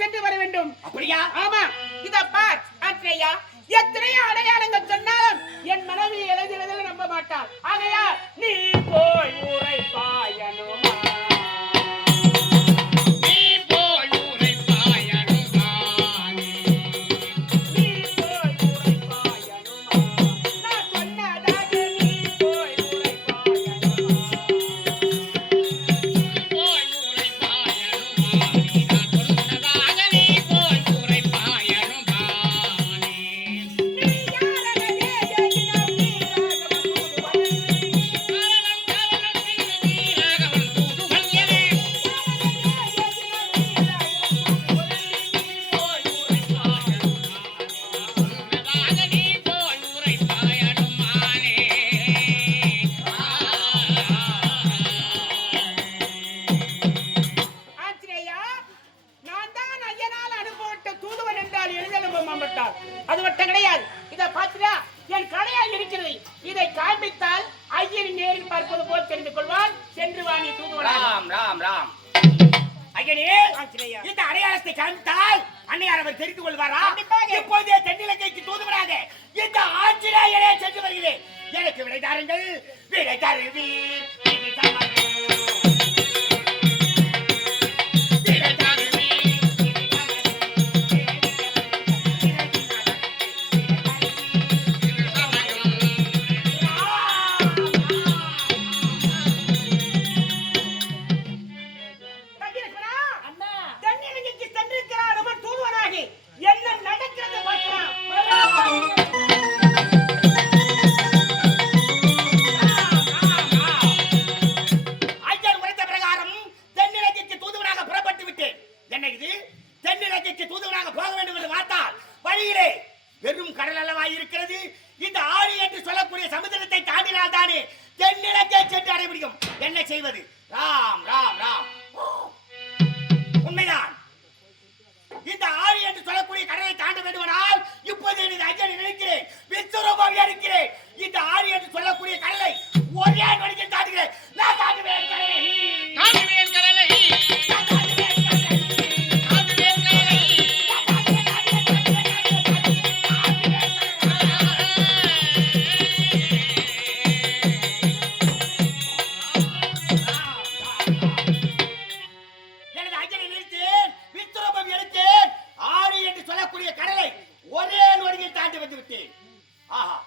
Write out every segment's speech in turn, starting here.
சென்று வர வேண்டும். அப்படியா? ஆமா. இத பார் ஆத்ரேயா எத்தனையோ அடையாளங்கள் சொன்னாலும் என் மனைவி எழுதுவதில் நம்ப மாட்டாள். ஆகையால் நீ போய் உரைப்பாய் சந்தால் அன்னையார் அவர் தெரிந்து கொள்வாரா? இப்போதே தென்னிலங்கைக்கு தூதுவராக இந்த ஆட்சியாளரே சென்று வருகிறேன். எனக்கு விடை தாருங்கள். விடை தருவீர். அஞ்சலி அஞ்சலி நினைக்கிறேன் விஸ்வரூபம் இருக்கிறேன். இந்த என்று சொல்லக்கூடிய கல்லை ஆஹா.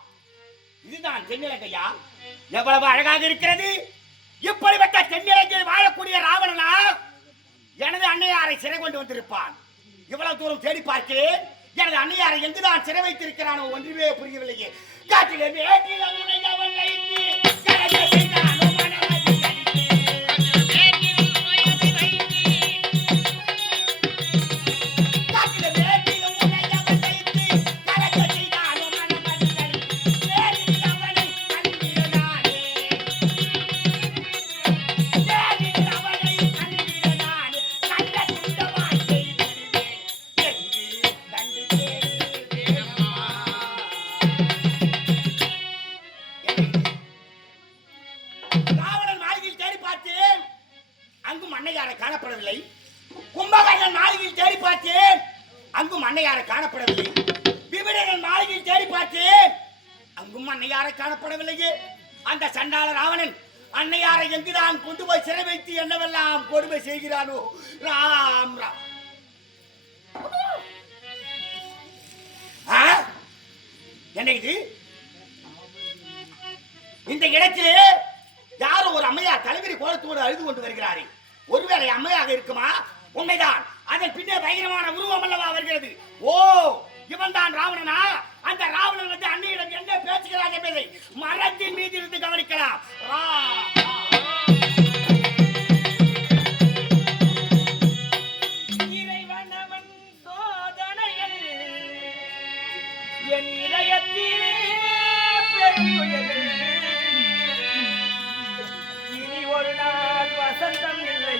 இதுதான் தென்னிலங்கையா? எவ்வளவு அழகாக இருக்கிறது? இப்படிப்பட்ட தென்னிலங்கையில் வாழக்கூடிய ராவணனா? எனது அன்னையாரை சிறை கொண்டு வந்திருப்பான். இவ்வளவு தூரம் தேடி பார்த்து எனது அன்னையாரை எங்குதான் சிறை வைத்திருக்கிறானோ ஒன்றுமே புரியவில்லையே. காட்டிலே வேட்டியில் ஒரு அழுது கொண்டு வருகிறாரே. ஒருவேளை அம்மையாக இருக்குமா? உண்மைதான். அதன் பின்னே பயங்கரமான உருவம் அல்லவா வருகிறது. ஓ இவன் தான் ராவணனா? அந்த ராவணன் வந்து அன்னையிடம் என்ன பேசுகிறார் என்பதை மரத்தின் மீது இருந்து கவனிக்கலாம். சோதனையில் என் இதயத்திலே பெருங்குயல் வசந்தம் இல்லை.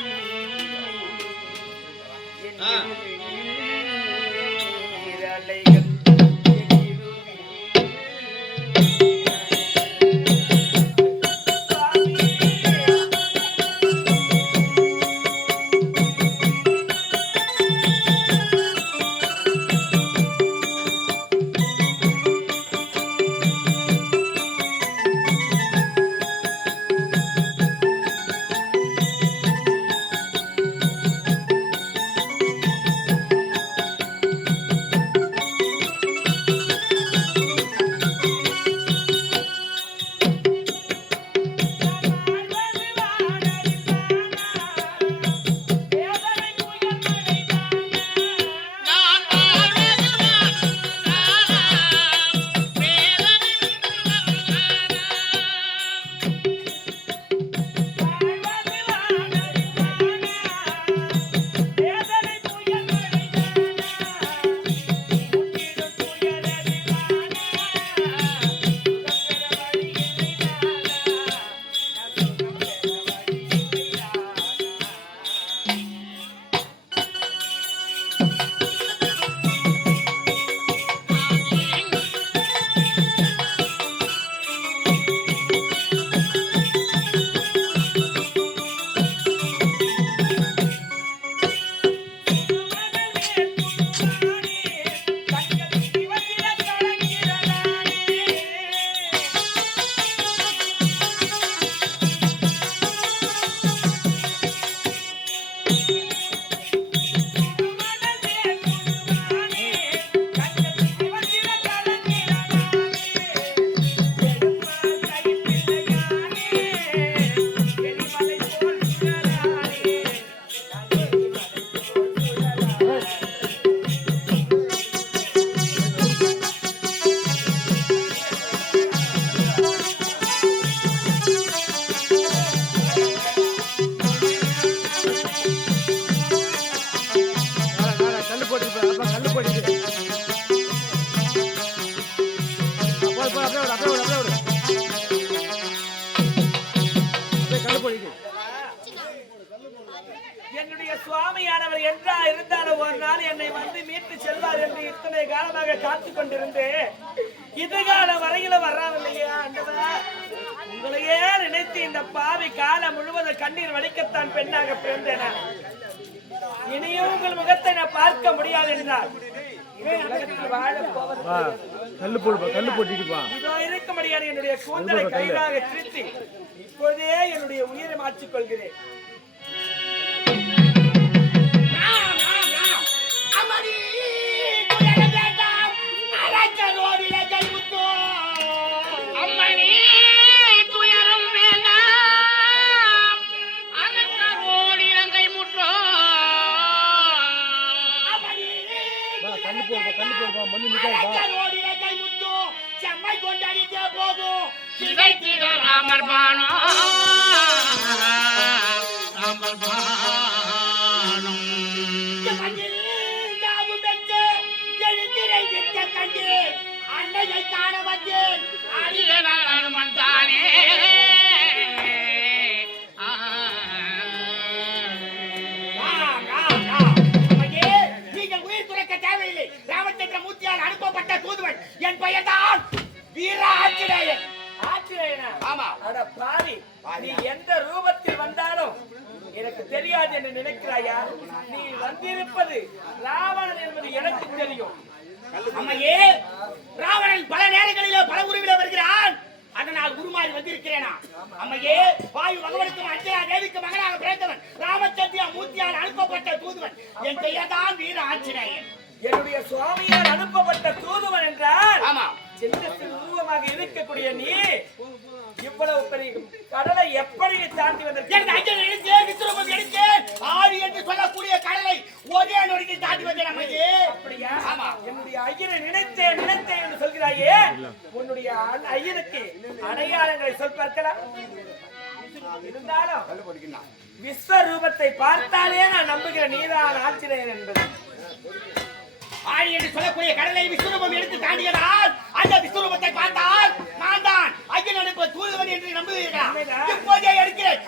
செல்வார் என்று இத்தனை காலமாக காத்து கொண்டிருந்தேன் இதுகால வரையில வர்றாவில்லையா ஆண்டவா உங்களையே நினைத்து இந்த பாவி காலம் முழுவதும் கண்ணீர் வடிக்கத்தான் பெண்ணாக பிறந்தேன். இனியும் உங்கள் முகத்தை நான் பார்க்க முடியாது வா கல்லு போடுப்பா கல்லு போட்டுப்பா இதோ இருக்க முடியாது என்னுடைய கூந்தலை கைதாக திருத்தி இப்பொழுதே என்னுடைய உயிரை மாற்றிக் கொள்கிறேன் கல்லு போடுப்பா கல்லு போடுப்பா மண்ணு நிக்காதுப்பா. செம்மை கொண்டாடிட்டே போகும் சிதைத்திட ராமர் பானோ. ராமர் கண்டு அன்னையை காண வந்தேன். அரியனார் அனுமன் மூர்த்தியால் அனுப்பப்பட்ட தூதுவன். என் பெயர்தான் வீர ஆஞ்சநேயன்? ஆச்சரியனா ஆமா. அட பாவி நீ எந்த ரூபத்தில் வந்தாலும் எனக்கு தெரியாது என்று நினைக்கிறாயா? நீ வந்திருப்பது ராவணன் என்பது எனக்கு தெரியும். அம்மையே ராவணன் பல நேரங்களிலே பல உருவில வருகிறான். அதனால் உருமாறி வந்திருக்கிறேனா? அம்மையே வாயு பகவனுக்கும் அஞ்சயா தேவிக்கு மகனாக பிறந்தவன். ராமச்சந்திரா மூர்த்தியால் அனுப்பப்பட்ட தூதுவன். என் பெயர்தான் வீர ஆஞ்சநேயன் என்னுடைய சுவாமியால் அனுப்பப்பட்ட தூதுவன் என்றால் ஆமா. சின்ன சிறு உருவமாக இருக்கக்கூடிய நீ இவ்வளவு பெரிய கடலை எப்படி தாண்டி எனக்கு வந்திருக்க அஞ்சல் எடுத்தேன் விஸ்வரூபம் எடுத்தேன் ஆடி என்று சொல்லக்கூடிய கடலை ஒரே நொடிக்கு தாண்டி வந்தேன் அம்மையே அப்படியா? ஆமா. என்னுடைய ஐயனை நினைத்தேன் நினைத்தேன் என்று சொல்கிறாயே. உன்னுடைய ஐயனுக்கு அடையாளங்களை சொல் பார்க்கலாம். இருந்தாலும் விஸ்வரூபத்தை பார்த்தாலே நான் நம்புகிறேன் நீதான் ஆச்சரியன் என்பது. ஆடி என்று சொல்லக்கூடிய கடலை விஸ்வரூபம் எடுத்து தாண்டியதால் அந்த விஸ்வரூபத்தை பார்த்தால் நான் தான் ஐயன் அனுப்ப தூதுவன் என்று நம்புகிறீர்களா இப்போதே எடுக்கிறேன்.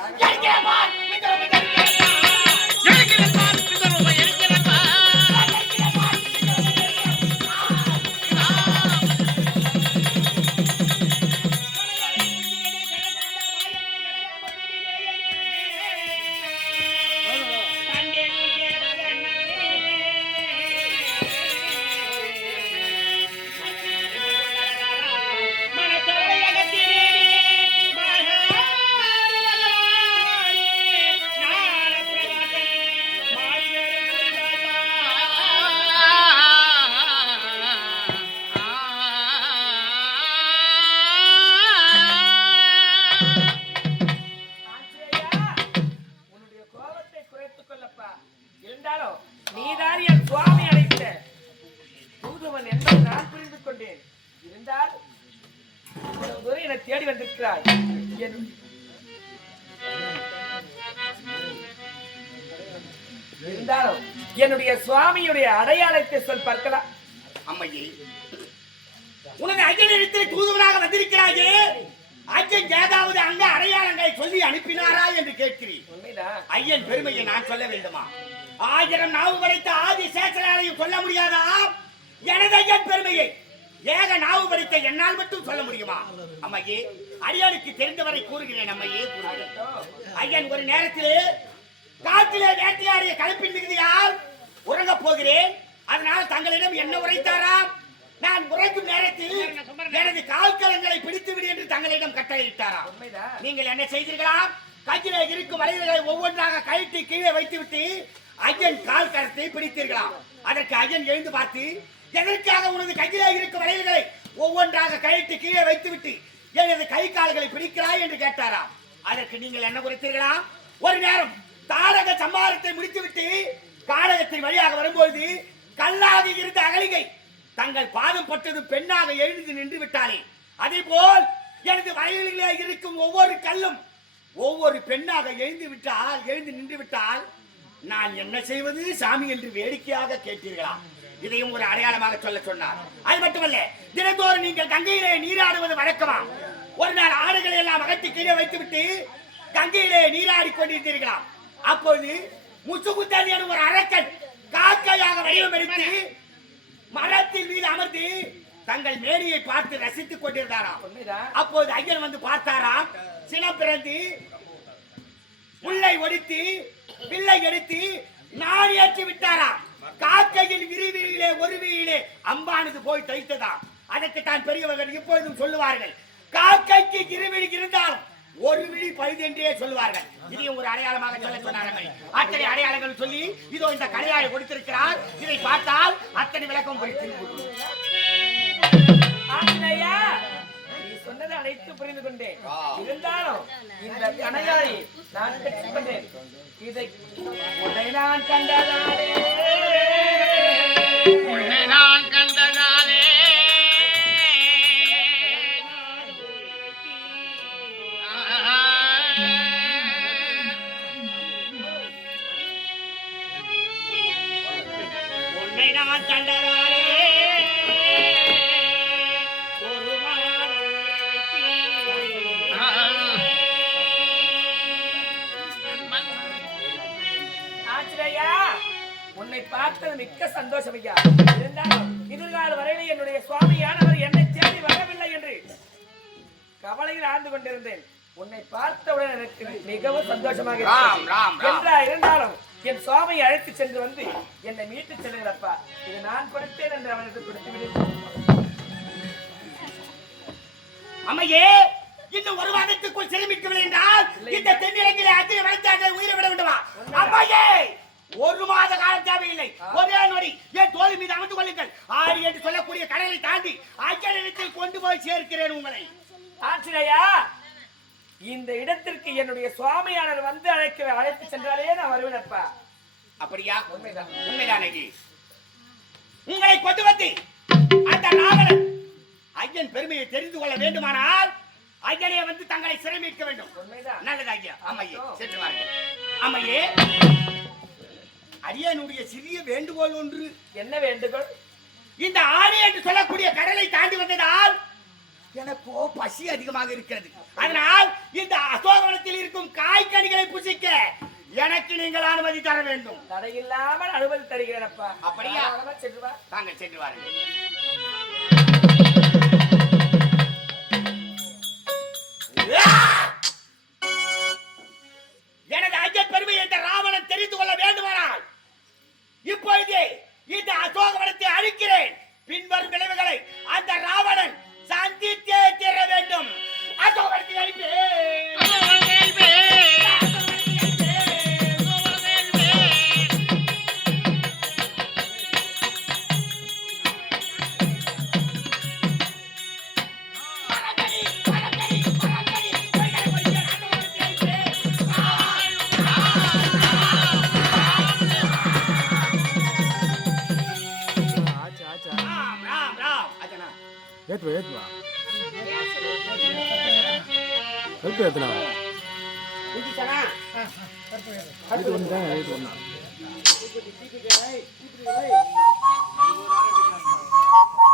சுவாமியுடைய அடையாளத்தை சொல் பார்க்கலாம். அம்மையே உனது ஐயனிடத்தில் தூதுவனாக வந்திருக்கிறாயே ஐயன் ஏதாவது அங்க அடையாளங்களை சொல்லி அனுப்பினாரா என்று கேட்கிறீர் உண்மைதான். ஐயன் பெருமையை நான் சொல்ல வேண்டுமா? ஆயிரம் நாவு படைத்த ஆதி சேஷனாலையும் சொல்ல முடியாதா? எனது ஐயன் பெருமையை ஏக நாவு படைத்த என்னால் மட்டும் சொல்ல முடியுமா? அம்மையே அடியானுக்கு தெரிந்தவரை கூறுகிறேன் அம்மையே ஐயன் ஒரு நேரத்திலே காட்டிலே வேட்டையாடிய கலப்பின் மிகுதியால் உறங்கப் போகிறேன். அதனால் தங்களிடம் என்ன உரைத்தாராம் நான் உரைக்கும் நேரத்தில் எனது கால்கலங்களை பிடித்து விடு என்று தங்களிடம் கட்டளையிட்டாராம் உண்மைதான் நீங்கள் என்ன செய்தீர்களா? கையில இருக்கும் வளையல்களை ஒவ்வொன்றாக கழட்டி கீழே வைத்துவிட்டு ஐயன் கால் கரத்தை பிடித்தீர்களாம் அதற்கு ஐயன் எழுந்து பார்த்து எதற்காக உனது கையில இருக்கும் வளையல்களை ஒவ்வொன்றாக கழட்டி கீழே வைத்துவிட்டு எனது கை கால்களை பிடிக்கிறாய்? என்று கேட்டாராம் அதற்கு நீங்கள் என்ன குறித்தீர்களா ஒரு நேரம் தாரக சம்மாரத்தை முடித்துவிட்டு காரகத்தின் வழியாக வரும்போது கல்லாக இருந்த அகலிகை தங்கள் பாதம் பட்டது பெண்ணாக எழுந்து நின்று விட்டாரே அதே போல் எனது வயலிலே இருக்கும் ஒவ்வொரு கல்லும் ஒவ்வொரு பெண்ணாக எழுந்து விட்டால் எழுந்து நின்று விட்டால் நான் என்ன செய்வது? சாமி என்று வேடிக்கையாக கேட்டீர்களா? இதையும் ஒரு அடையாளமாக சொல்ல சொன்னார். அது மட்டுமல்ல தினந்தோறும் நீங்கள் கங்கையிலே நீராடுவது வழக்கமா? ஒரு நாள் ஆடுகளை எல்லாம் அகற்றி கீழே வைத்துவிட்டு கங்கையிலே நீராடி கொண்டிருந்தீர்களாம் அப்போது முச்சுகுத்தன் எனும் ஒரு அரக்கன் காக்கையாக வடிவம் எடுத்து மரத்தின் மீது அமர்ந்து தங்கள் மேனியை பார்த்து ரசித்துக் கொண்டிருந்தாராம். அப்போது ஐயன் வந்து பார்த்தாராம். சினம் பிறந்து புல்லை ஒடித்து பிள்ளை எடுத்து நாடி ஏற்றி விட்டாராம். காக்கையின் விரிவிரியிலே ஒரு விரியிலே அம்பானது போய் தைத்ததாம் அதற்கு தான் பெரியவர்கள் இப்பொழுதும் சொல்லுவார்கள் காக்கைக்கு இருவிழி இருந்தாலும் ஒரு விழி பழுது என்றே சொல்லுவார்கள். இதையும் ஒரு அடையாளமாக சொல்ல சொன்னார்கள். அத்தனை அடையாளங்கள் சொல்லி இதோ இந்த கடையாளை கொடுத்திருக்கிறார். இதை பார்த்தால் அத்தனை விளக்கம் படித்து சொன்னதை அனைத்து புரிந்து கொண்டேன். இருந்தாலும் இந்த கணையாளி நான் பெற்றுக்கொண்டேன். இதை உன்னை நான் கண்டதாலே உன்னை நான் ஐயா இருந்தாலும் இதுகால வரையில என்னுடைய சுவாமியானவர் என்னை தேடி வரவில்லை என்று கவலையில் ஆழ்ந்து கொண்டிருந்தேன். உன்னை பார்த்தவுடன் எனக்கு மிகவும் சந்தோஷமாக. என்றா இருந்தாலும் என் சுவாமியை அழைத்து சென்று வந்து என்னை மீட்டு செல்லுகிறப்பா இது நான் கொடுத்தேன் என்று அவனுக்கு கொடுத்து அம்மையே இன்னும் ஒரு மாதத்துக்குள் சிரமிக்கவில்லை என்றால் இந்த தென்னிலங்கிலே அத்தனை வளர்ச்சாக உயிரை விட வேண்டுமா? அம்மையே! ஒரு மாத காலம் தேவையில்லை. ஒரே நொடி. என் தோல் மீது அமர்ந்து கொள்ளுங்கள். ஆடி என்று சொல்லக்கூடிய கடலை தாண்டி அஜனிடத்தில் கொண்டு போய் சேர்க்கிறேன் உங்களை. ஆஞ்சநேயா இந்த இடத்திற்கு என்னுடைய சுவாமியானவர் வந்து அழைக்க அழைத்து சென்றாலே நான் வருவேனப்பா அப்படியா? உண்மைதான். உண்மைதான் உங்களை கொண்டு வந்து அந்த நாவலன் ஐயன் பெருமையை தெரிந்து கொள்ள வேண்டுமானால் ஐயனே வந்து தங்களை சிறைமீட்க வேண்டும். உண்மைதான். நல்லது ஐயா. அம்மையே சென்று வாருங்கள். அம்மையே அடியனுடைய சிறிய வேண்டுகோள் ஒன்று. என்ன வேண்டுகோள்? இந்த ஆணி என்று சொல்லக்கூடிய கடலை தாண்டி வந்ததால் எனக்கோ பசி அதிகமாக இருக்கிறது. அதனால் இந்த அசோகவனத்தில் இருக்கும் காய்கனிகளை புசிக்க எனக்கு நீங்கள் அனுமதி தர வேண்டும். தடையில்லாமல் அனுமதி தருகிறேனப்பா. அப்படியா? சென்று வா. தாங்கள் சென்று வாருங்கள். ஏற்றுவா ஏற்றுவா கருப்பு ஏற்றுனா இது ஒன்று தான் இது ஒன்றா Thank you.